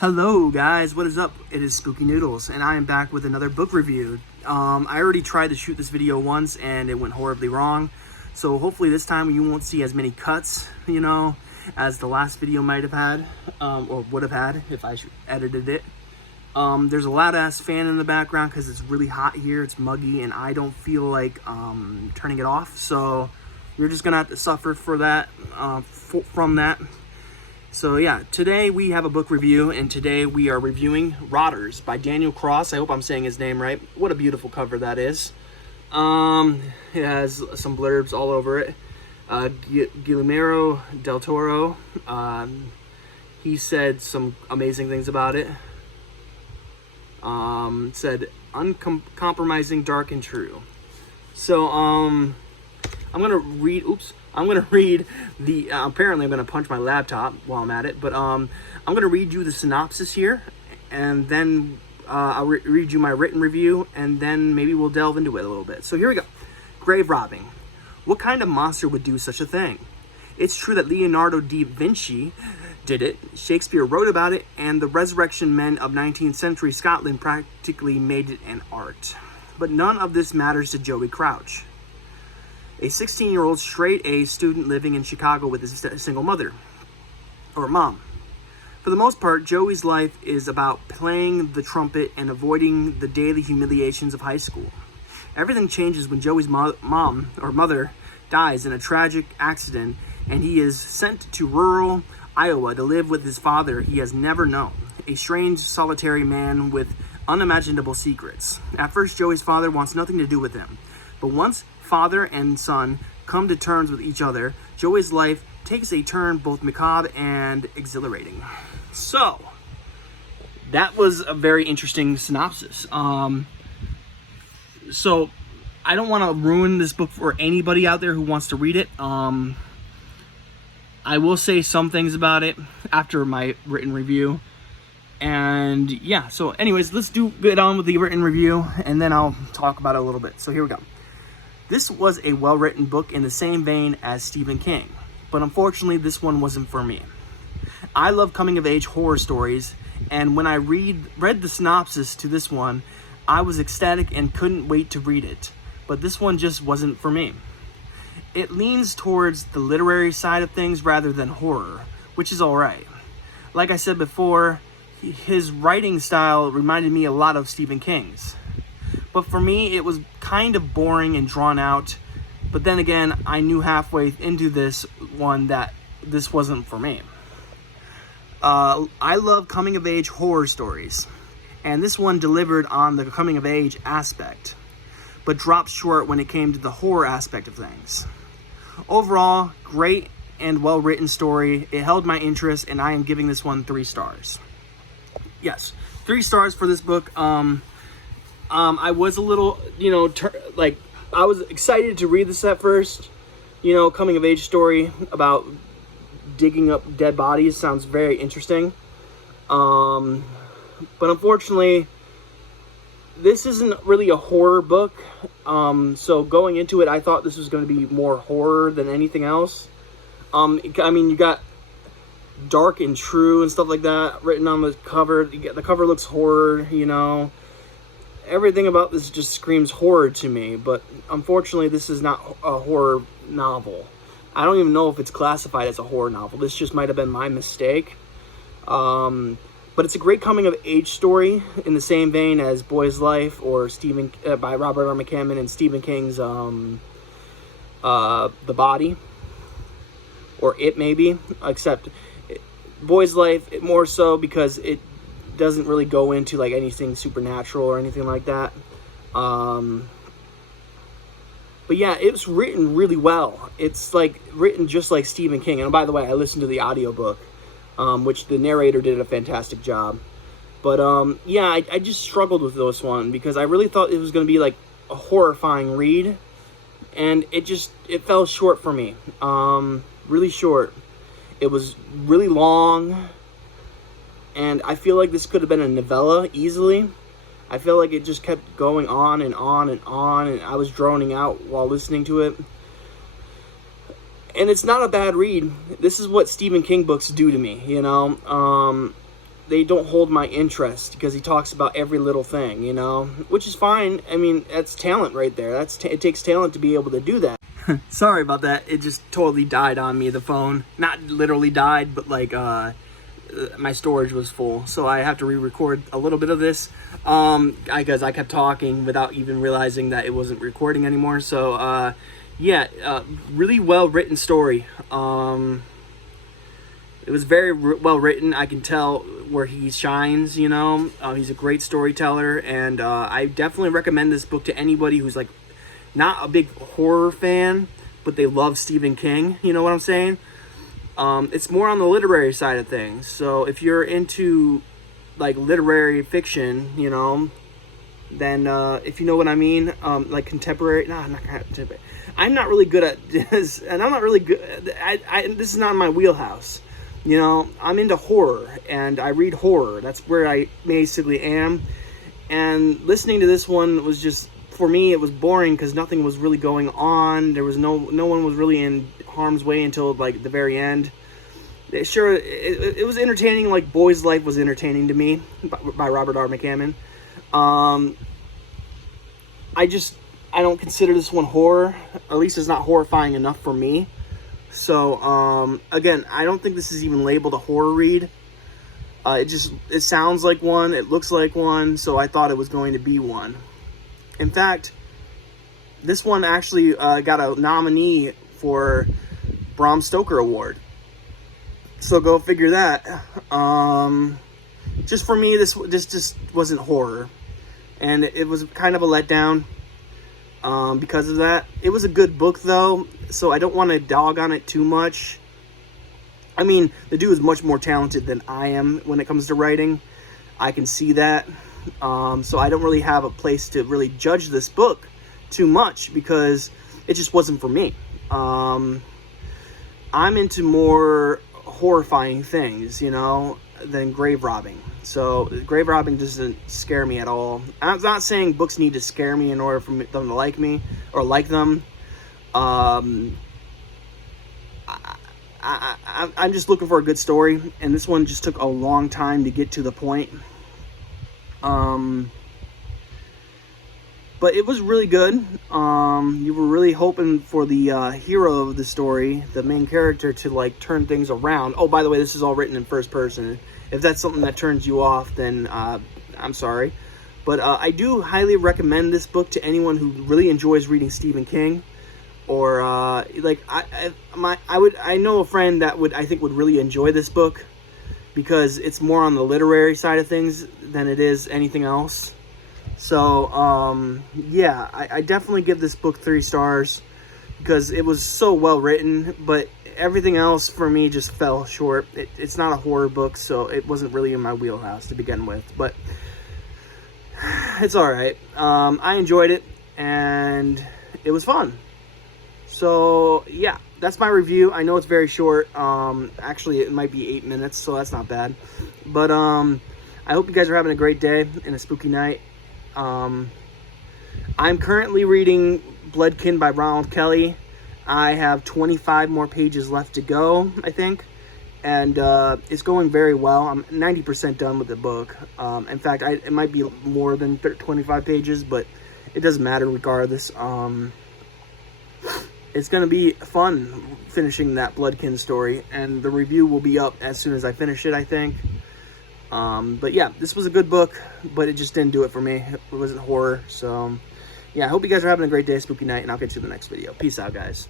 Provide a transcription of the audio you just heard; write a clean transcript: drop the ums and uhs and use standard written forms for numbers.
Hello guys, what is up? It is Spooky Noodles, and I am back with another book review. I already tried to shoot this video once, and it went horribly wrong. So hopefully this time you won't see as many cuts, as the last video might have had, or would have had if I edited it. There's a loud-ass fan in the background because it's really hot here, it's muggy, and I don't feel like turning it off. So you're just gonna have to suffer for that, from that. So yeah, today we have a book review, and today we are reviewing Rotters by Daniel Kraus. I hope I'm saying his name right. What a beautiful cover that is. It has some blurbs all over it. Guillermo del Toro, he said some amazing things about it. Said uncompromising, dark, and true. So I'm gonna read the apparently I'm gonna punch my laptop while I'm at it, but I'm gonna read you the synopsis here, and then I'll read you my written review, and then maybe we'll delve into it a little bit. So here we go. Grave robbing. What kind of monster would do such a thing? It's true that Leonardo da Vinci did it, Shakespeare wrote about it, and the resurrection men of 19th century Scotland practically made it an art. But none of this matters to Joey Crouch, a 16-year-old straight-A student living in Chicago with his single mother, or mom. For the most part, Joey's life is about playing the trumpet and avoiding the daily humiliations of high school. Everything changes when Joey's mother dies in a tragic accident, and he is sent to rural Iowa to live with his father he has never known, a strange, solitary man with unimaginable secrets. At first, Joey's father wants nothing to do with him, but once father and son come to terms with each other, Joey's life takes a turn both macabre and exhilarating. So, that was a very interesting synopsis. So, I don't want to ruin this book for anybody out there who wants to read it. I will say some things about it after my written review. And yeah, so anyways, let's get on with the written review, and then I'll talk about it a little bit. So here we go. This was a well-written book in the same vein as Stephen King, but unfortunately this one wasn't for me. I love coming-of-age horror stories, and when I read the synopsis to this one, I was ecstatic and couldn't wait to read it, but this one just wasn't for me. It leans towards the literary side of things rather than horror, which is alright. Like I said before, his writing style reminded me a lot of Stephen King's. But for me, it was kind of boring and drawn out. But then again, I knew halfway into this one that this wasn't for me. I love coming-of-age horror stories, and this one delivered on the coming-of-age aspect, but dropped short when it came to the horror aspect of things. Overall, great and well-written story. It held my interest, and I am giving this one 3 stars. Yes, 3 stars for this book. I was a little, I was excited to read this at first. Coming of age story about digging up dead bodies sounds very interesting. But unfortunately, this isn't really a horror book. So going into it, I thought this was going to be more horror than anything else. You got dark and true and stuff like that written on the cover. The cover looks horror, Everything about this just screams horror to me, but unfortunately this is not a horror novel. I don't even know if it's classified as a horror novel. This just might have been my mistake. But it's a great coming-of-age story in the same vein as Boy's Life or by Robert R. McCammon and Stephen King's The Body, or It maybe, except Boy's Life more so because it doesn't really go into like anything supernatural or anything like that. But yeah, it was written really well. It's like written just like Stephen King. And by the way, I listened to the audiobook, which the narrator did a fantastic job. But yeah, I just struggled with this one because I really thought it was going to be like a horrifying read, and it fell short for me. Really short. It was really long, and I feel like this could have been a novella easily. I feel like it just kept going on and on and on, and I was droning out while listening to it. And it's not a bad read. This is what Stephen King books do to me, they don't hold my interest because he talks about every little thing, you know, which is fine. I mean, that's talent right there. It takes talent to be able to do that. Sorry about that. It just totally died on me, the phone. Not literally died, but like my storage was full, so I have to re-record a little bit of this because I kept talking without even realizing that it wasn't recording anymore. So yeah, really well written story. It was very well written. I can tell where he shines, you know. He's a great storyteller, and I definitely recommend this book to anybody who's like not a big horror fan, but they love Stephen King. You know what I'm saying? It's more on the literary side of things. So if you're into like literary fiction, you know, then if you know what I mean, like contemporary. No, I'm not contemporary. I'm not really good at this, and I'm not really good. This is not my wheelhouse. You know, I'm into horror, and I read horror. That's where I basically am. And listening to this one was just, for me, it was boring because nothing was really going on. There was no one was really in harm's way until like the very end. Sure, it was entertaining. Like Boy's Life was entertaining to me by Robert R. McCammon. I don't consider this one horror. Or at least it's not horrifying enough for me. So again, I don't think this is even labeled a horror read. It sounds like one, it looks like one, so I thought it was going to be one. In fact, this one actually got a nominee for Bram Stoker Award. So go figure that. Just for me, this just wasn't horror, and it was kind of a letdown because of that. It was a good book though, so I don't want to dog on it too much. I mean, the dude is much more talented than I am when it comes to writing. I can see that. So I don't really have a place to really judge this book too much because it just wasn't for me. I'm into more horrifying things, you know, than grave robbing. So grave robbing doesn't scare me at all. I'm not saying books need to scare me in order for them to like me or like them. I'm just looking for a good story, and this one just took a long time to get to the point. But it was really good. You were really hoping for the hero of the story, the main character, to like turn things around. Oh, by the way, this is all written in first person. If that's something that turns you off, then I'm sorry. But I do highly recommend this book to anyone who really enjoys reading Stephen King. Or like I know a friend that I think would really enjoy this book because it's more on the literary side of things than it is anything else. So yeah, I definitely give this book 3 stars because it was so well written, but everything else for me just fell short. It's not a horror book, so it wasn't really in my wheelhouse to begin with, but it's all right. I enjoyed it, and it was fun. So yeah, that's my review. I know it's very short. Actually, it might be 8 minutes, so that's not bad. But I hope you guys are having a great day and a spooky night. I'm currently reading Bloodkin by Ronald Kelly. I have 25 more pages left to go, I think. And it's going very well. I'm 90% done with the book. In fact, it might be more than 25 pages, but it doesn't matter regardless. It's going to be fun finishing that Bloodkin story, and the review will be up as soon as I finish it, I think. But yeah, this was a good book, but it just didn't do it for me. It wasn't horror, so yeah, I hope you guys are having a great day, spooky night, and I'll get you in the next video. Peace out, guys.